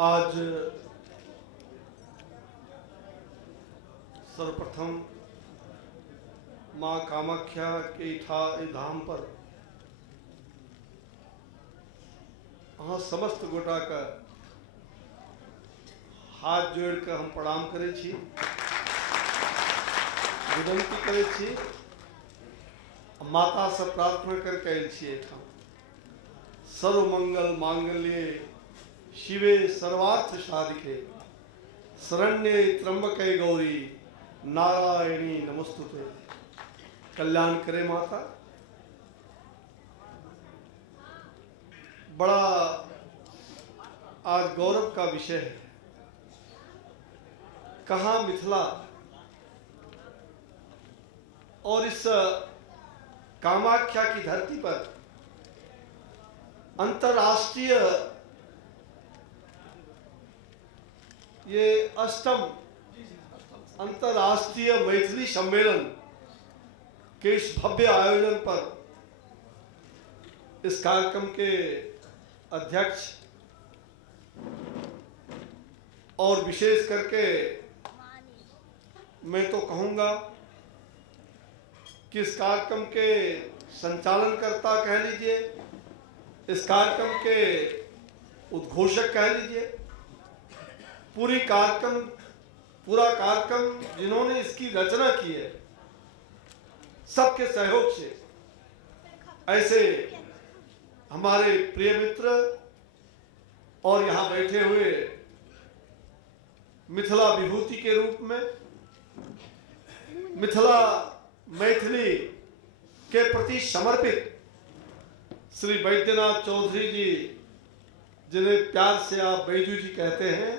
आज सर्वप्रथम माँ कामाख्या के धाम पर अहाँ समस्त गोटा का हाथ जोड़ कर हम प्रणाम करे छी, विनती करे छी, माता से प्रार्थना कर कैल छिए सर्व मंगल मांगल्ये शिवे सर्वार्थ साधिके शरण्ये त्र्यंबके गौरी नारायणी नमस्तुते। कल्याण करे माता। बड़ा आज गौरव का विषय है। कहाँ मिथिला और इस कामाख्या की धरती पर अंतर्राष्ट्रीय ये अष्टम अंतर्राष्ट्रीय मैथिली सम्मेलन के इस भव्य आयोजन पर इस कार्यक्रम के अध्यक्ष और विशेष करके मैं तो कहूँगा कि इस कार्यक्रम के संचालनकर्ता कह लीजिए, इस कार्यक्रम के उद्घोषक कह लीजिए, पूरा कार्यक्रम जिन्होंने इसकी रचना की है, सबके सहयोग से ऐसे हमारे प्रिय मित्र और यहाँ बैठे हुए मिथिला विभूति के रूप में मिथिला मैथिली के प्रति समर्पित श्री वैद्यनाथ चौधरी जी, जिन्हें प्यार से आप बैजू जी कहते हैं,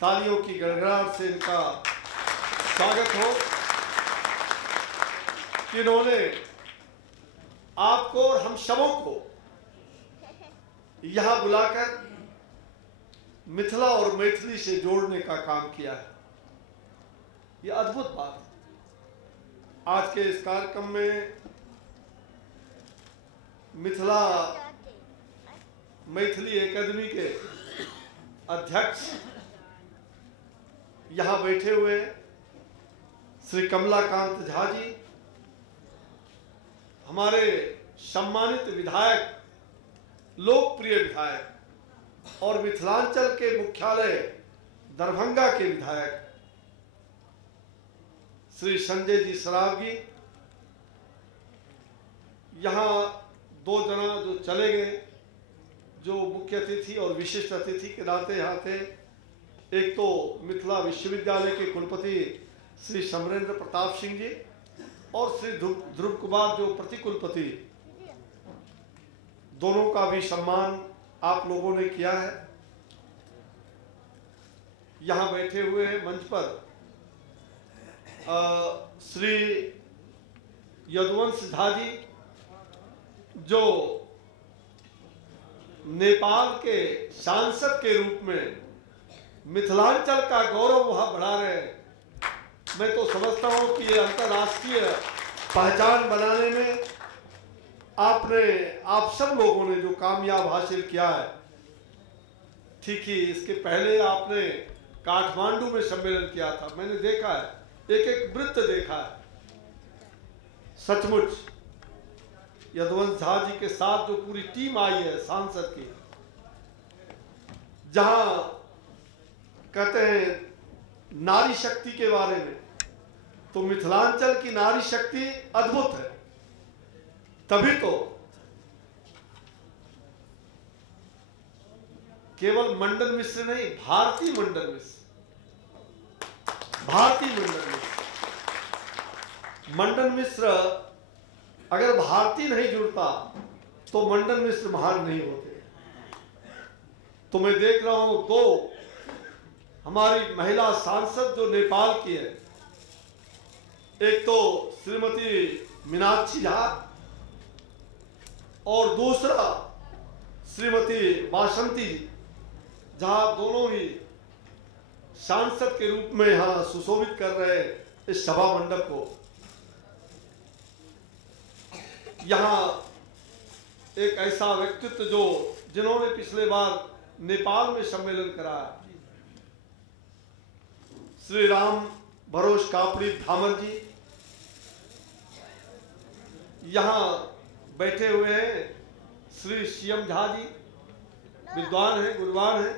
तालियों की गड़गड़ाहट से इनका स्वागत हो। इन्होंने आपको और हम सबों को यहां बुलाकर मिथिला और मैथिली से जोड़ने का काम किया है। यह अद्भुत बात है। आज के इस कार्यक्रम में मिथिला मैथिली एकेडमी के अध्यक्ष यहाँ बैठे हुए श्री कमलाकांत झा जी, हमारे सम्मानित विधायक, लोकप्रिय विधायक और मिथिलांचल के मुख्यालय दरभंगा के विधायक श्री संजय जी सरावगी, यहाँ दो जना जो चले गए, जो मुख्य अतिथि और विशिष्ट अतिथि के नाते यहाँ थे। एक तो मिथिला विश्वविद्यालय के कुलपति श्री समरेंद्र प्रताप सिंह जी और श्री ध्रुव कुमार जो प्रतिकुलपति, दोनों का भी सम्मान आप लोगों ने किया है। यहाँ बैठे हुए मंच पर श्री यदुवंश झा जी, जो नेपाल के सांसद के रूप में मिथिलांचल का गौरव वहां बढ़ा रहे हैं। मैं तो समझता हूं कि ये अंतर्राष्ट्रीय पहचान बनाने में आप सब लोगों ने जो कामयाब हासिल किया है। ठीक ही इसके पहले आपने काठमांडू में सम्मेलन किया था, मैंने देखा है, एक एक वृत्त देखा है। सचमुच यदुवंश झा जी के साथ जो पूरी टीम आई है सांसद की, जहां कहते हैं नारी शक्ति के बारे में, तो मिथिलांचल की नारी शक्ति अद्भुत है। तभी तो केवल मंडन मिश्र नहीं, भारतीय मंडन मिश्र, मंडन मिश्र अगर भारतीय नहीं जुड़ता तो मंडन मिश्र महान नहीं होते। तो मैं देख रहा हूं दो हमारी महिला सांसद जो नेपाल की है, एक तो श्रीमती मीनाक्षी झा और दूसरा श्रीमती बासंती जी, जहां दोनों ही सांसद के रूप में यहां सुशोभित कर रहे इस सभा मंडप को। यहाँ एक ऐसा व्यक्तित्व जिन्होंने पिछले बार नेपाल में सम्मेलन कराया। श्री राम भरोस कापड़ी धामर जी यहाँ बैठे हुए हैं। श्री सीएम झा जी विद्वान हैं, गुणवान हैं।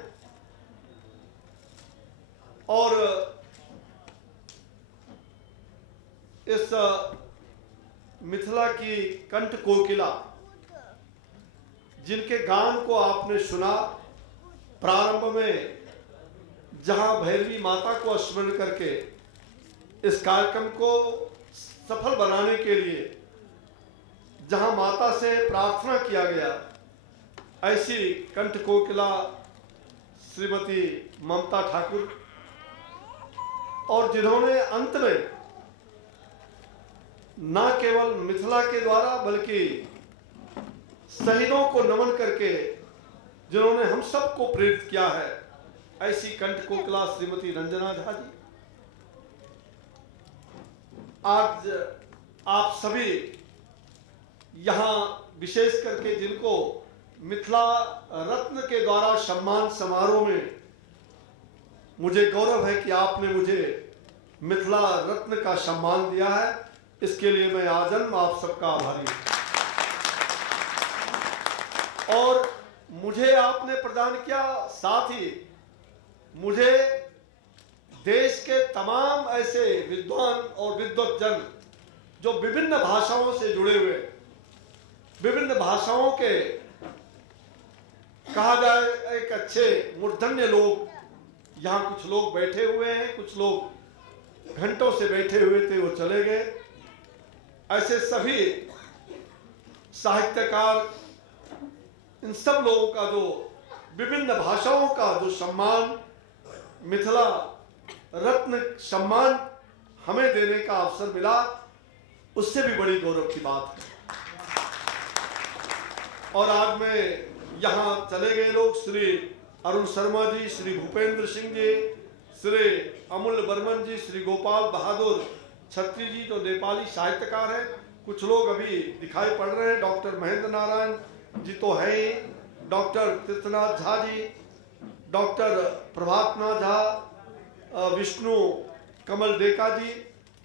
और इस मिथिला की कंठ कोकिला जिनके गान को आपने सुना प्रारंभ में, जहां भैरवी माता को स्मरण करके इस कार्यक्रम को सफल बनाने के लिए जहां माता से प्रार्थना किया गया, ऐसी कंठ कोकिला श्रीमती ममता ठाकुर, और जिन्होंने अंत में न केवल मिथिला के द्वारा बल्कि शहीदों को नमन करके जिन्होंने हम सबको प्रेरित किया है, ऐसी कंठ कोकिला श्रीमती रंजना झा जी। आज आप सभी यहाँ विशेष करके जिनको मिथिला रत्न के द्वारा सम्मान समारोह में, मुझे गौरव है कि आपने मुझे मिथिला रत्न का सम्मान दिया है, इसके लिए मैं आजन्म आप सबका आभारी हूं। और मुझे आपने प्रदान किया, साथ ही मुझे देश के तमाम ऐसे विद्वान और विद्वज्जन जो विभिन्न भाषाओं से जुड़े हुए, विभिन्न भाषाओं के कहा जाए एक अच्छे मूर्धन्य लोग, यहाँ कुछ लोग बैठे हुए हैं, कुछ लोग घंटों से बैठे हुए थे, वो चले गए। ऐसे सभी साहित्यकार, इन सब लोगों का जो विभिन्न भाषाओं का जो सम्मान, मिथिला रत्न सम्मान हमें देने का अवसर मिला, उससे भी बड़ी गौरव की बात है। और आज मैं यहाँ चले गए लोग, श्री अरुण शर्मा जी, श्री भूपेंद्र सिंह जी, श्री अमूल्य बर्मन जी, श्री गोपाल बहादुर छत्री जी जो नेपाली साहित्यकार हैं, कुछ लोग अभी दिखाई पड़ रहे हैं, डॉक्टर महेंद्र नारायण जी तो है ही, डॉक्टर तीर्थनाथ झा जी, डॉक्टर प्रभातनाथ झा, विष्णु कमल डेका जी,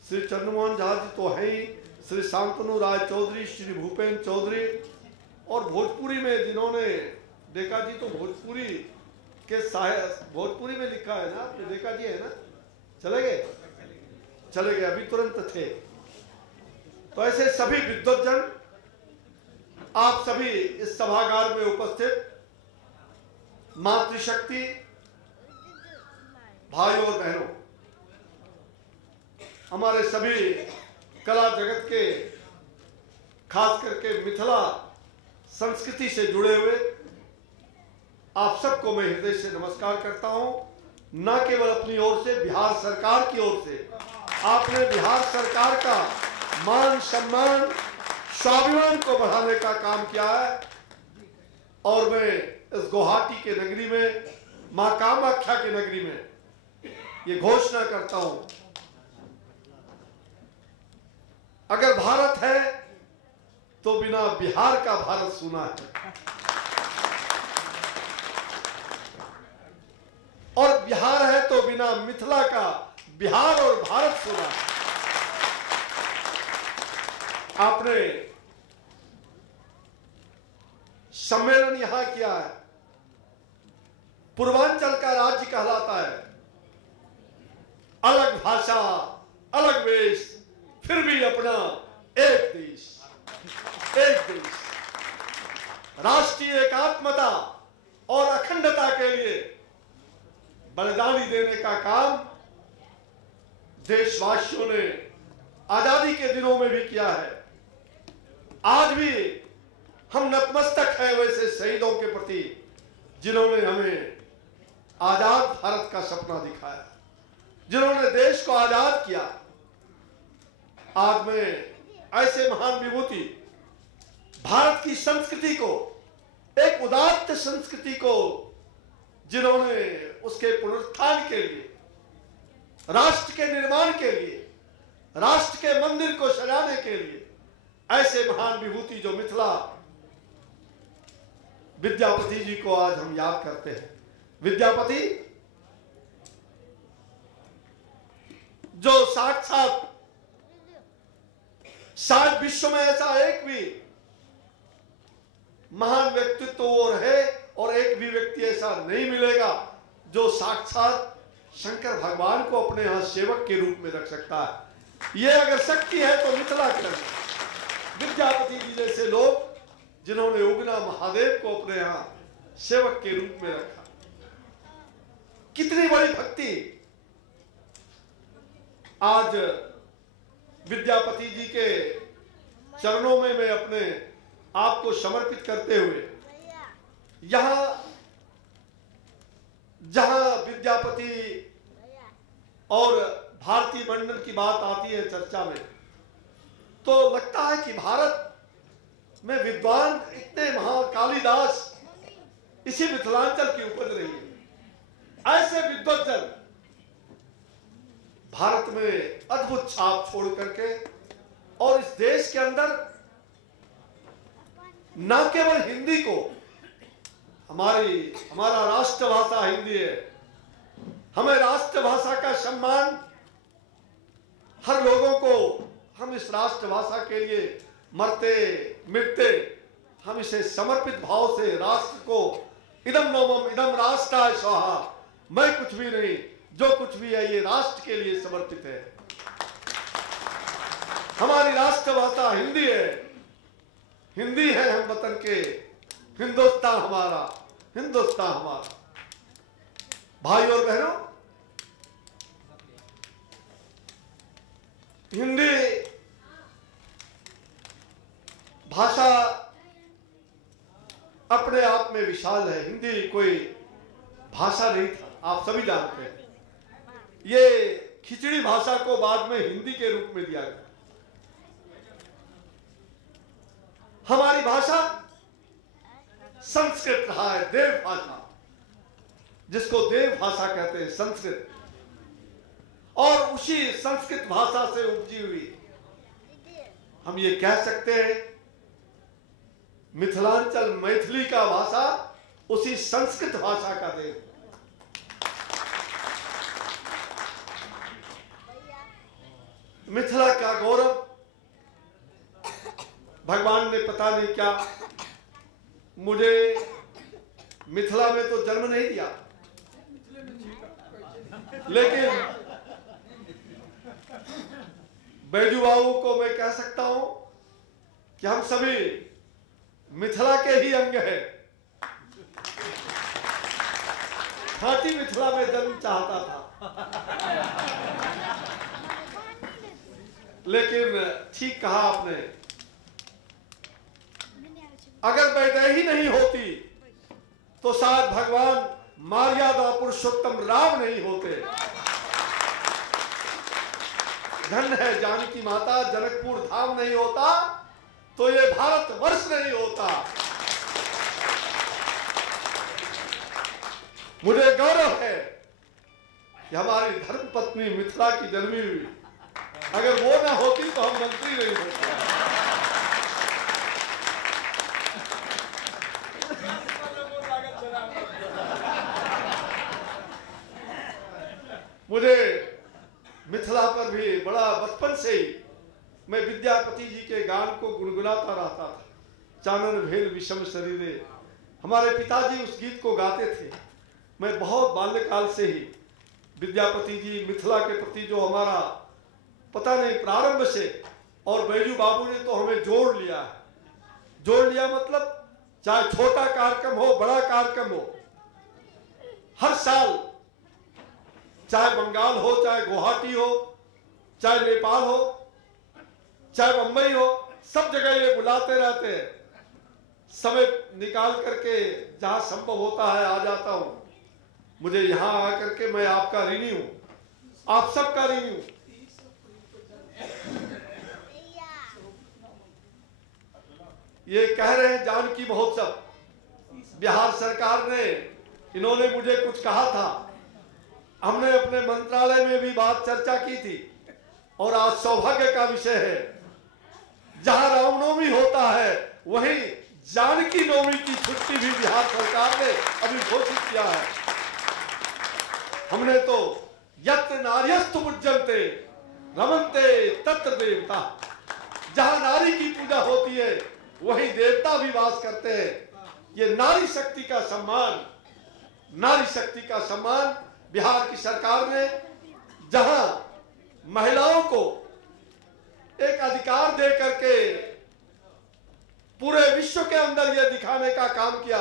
श्री चंद्रमोहन झा जी तो है ही, श्री शांतनु राय चौधरी, श्री भूपेंद्र चौधरी, और भोजपुरी में जिन्होंने, डेका जी तो भोजपुरी के भोजपुरी में लिखा है ना, डेका जी है ना, चले गए अभी तुरंत थे। तो ऐसे सभी विद्वज्जन, आप सभी इस सभागार में उपस्थित मातृशक्ति भाइयों और बहनों, हमारे सभी कला जगत के, खास करके मिथिला संस्कृति से जुड़े हुए आप सबको मैं हृदय से नमस्कार करता हूं। न केवल अपनी ओर से, बिहार सरकार की ओर से आपने बिहार सरकार का मान सम्मान, स्वाभिमान को बढ़ाने का काम किया है। और मैं इस गुवाहाटी के नगरी में, मां कामाख्या की नगरी में ये घोषणा करता हूं, अगर भारत है तो बिना बिहार का भारत सुना है, और बिहार है तो बिना मिथिला का बिहार और भारत सुना है। आपने सम्मेलन यहां किया है, पूर्वांचल का राज्य कहलाता है, अलग भाषा, अलग वेश, फिर भी अपना एक देश, एक देश। राष्ट्रीय एकात्मता और अखंडता के लिए बलिदानी देने का काम देशवासियों ने आजादी के दिनों में भी किया है। आज भी हम नतमस्तक हैं वैसे शहीदों के प्रति जिन्होंने हमें आजाद भारत का सपना दिखाया, जिन्होंने देश को आजाद किया। आज में ऐसे महान विभूति भारत की संस्कृति को, एक उदात्त संस्कृति को, जिन्होंने उसके पुनरुत्थान के लिए, राष्ट्र के निर्माण के लिए, राष्ट्र के मंदिर को सजाने के लिए, ऐसे महान विभूति जो मिथिला विद्यापति जी को आज हम याद करते हैं। विद्यापति जो साक्षात शायद विश्व में ऐसा एक भी महान व्यक्तित्व और है और एक भी व्यक्ति ऐसा नहीं मिलेगा जो साक्षात शंकर भगवान को अपने यहां सेवक के रूप में रख सकता है। यह अगर शक्ति है तो मिथिला के विद्यापति जी जैसे लोग जिन्होंने उगना महादेव को अपने यहां सेवक के रूप में रखा, कितनी बड़ी भक्ति। आज विद्यापति जी के चरणों में मैं अपने आप को समर्पित करते हुए यहां जहां विद्यापति और भारतीय मंडल की बात आती है चर्चा में, तो लगता है कि भारत में विद्वान इतने कालिदास इसी मिथिलांचल की उपज रही है। ऐसे विद्वज्जन भारत में अद्भुत छाप छोड़ करके और इस देश के अंदर न केवल हिंदी को, हमारा राष्ट्रभाषा हिंदी है, हमें राष्ट्रभाषा का सम्मान, हर लोगों को हम इस राष्ट्रभाषा के लिए मरते मिटते, हम इसे समर्पित भाव से राष्ट्र को इदम नोमम इदम राष्ट्राय स्वाहा, मैं कुछ भी नहीं, जो कुछ भी है ये राष्ट्र के लिए समर्पित है। हमारी राष्ट्रभाषा हिंदी है, हिंदी है हम वतन के, हिंदुस्तान हमारा, हिंदुस्तान हमारा। भाई और बहनों, हिंदी भाषा अपने आप में विशाल है। हिंदी कोई भाषा नहीं था, आप सभी जानते हैं। ये खिचड़ी भाषा को बाद में हिंदी के रूप में दिया गया। हमारी भाषा संस्कृत रहा है, देव भाषा, जिसको देव भाषा कहते हैं, संस्कृत। और उसी संस्कृत भाषा से उपजी हुई हम ये कह सकते हैं मिथिलांचल मैथिली का भाषा उसी संस्कृत भाषा का देव। मिथिला का गौरव भगवान ने पता नहीं क्या मुझे मिथिला में तो जन्म नहीं दिया, लेकिन बैजू बाबू को मैं कह सकता हूं कि हम सभी मिथिला के ही अंग हैं। खाटी मिथिला में जन्म चाहता था, लेकिन ठीक कहा आपने, अगर वैदेही नहीं होती तो शायद भगवान मर्यादा पुरुषोत्तम राम नहीं होते। धन है जानकी माता, जनकपुर धाम नहीं होता तो ये भारत वर्ष नहीं होता। मुझे गौरव है कि हमारी धर्म पत्नी मिथिला की जन्मी हुई, अगर वो ना होती तो हम मंत्री नहीं होते। मुझे मिथिला पर भी बड़ा बचपन से ही मैं विद्यापति जी के गान को गुनगुनाता रहता था। चानन भेल विषम शरीरे, हमारे पिताजी उस गीत को गाते थे। मैं बहुत बाल्यकाल से ही विद्यापति जी, मिथिला के प्रति जो हमारा पता नहीं प्रारंभ से, और बैजू बाबू ने तो हमें जोड़ लिया है। जोड़ लिया मतलब चाहे छोटा कार्यक्रम हो, बड़ा कार्यक्रम हो, हर साल, चाहे बंगाल हो, चाहे गुवाहाटी हो, चाहे नेपाल हो, चाहे मुंबई हो, सब जगह ये बुलाते रहते हैं। समय निकाल करके जहां संभव होता है आ जाता हूं। मुझे यहां आकर के मैं आपका ऋणी हूं, आप सबका ऋणी हूं। ये कह रहे हैं जानकी महोत्सव, बिहार सरकार ने, इन्होंने मुझे कुछ कहा था, हमने अपने मंत्रालय में भी बात चर्चा की थी, और आज सौभाग्य का विषय है, जहां रामनवमी होता है वहीं जानकी नवमी की छुट्टी भी बिहार सरकार ने अभी घोषित किया है। हमने तो यत्र नार्यस्तु पूज्यन्ते रमन्ते तत्र देवता, जहां नारी की पूजा होती है वहीं देवता भी वास करते हैं। ये नारी शक्ति का सम्मान, नारी शक्ति का सम्मान बिहार की सरकार ने, जहां महिलाओं को एक अधिकार दे करके पूरे विश्व के अंदर यह दिखाने का काम किया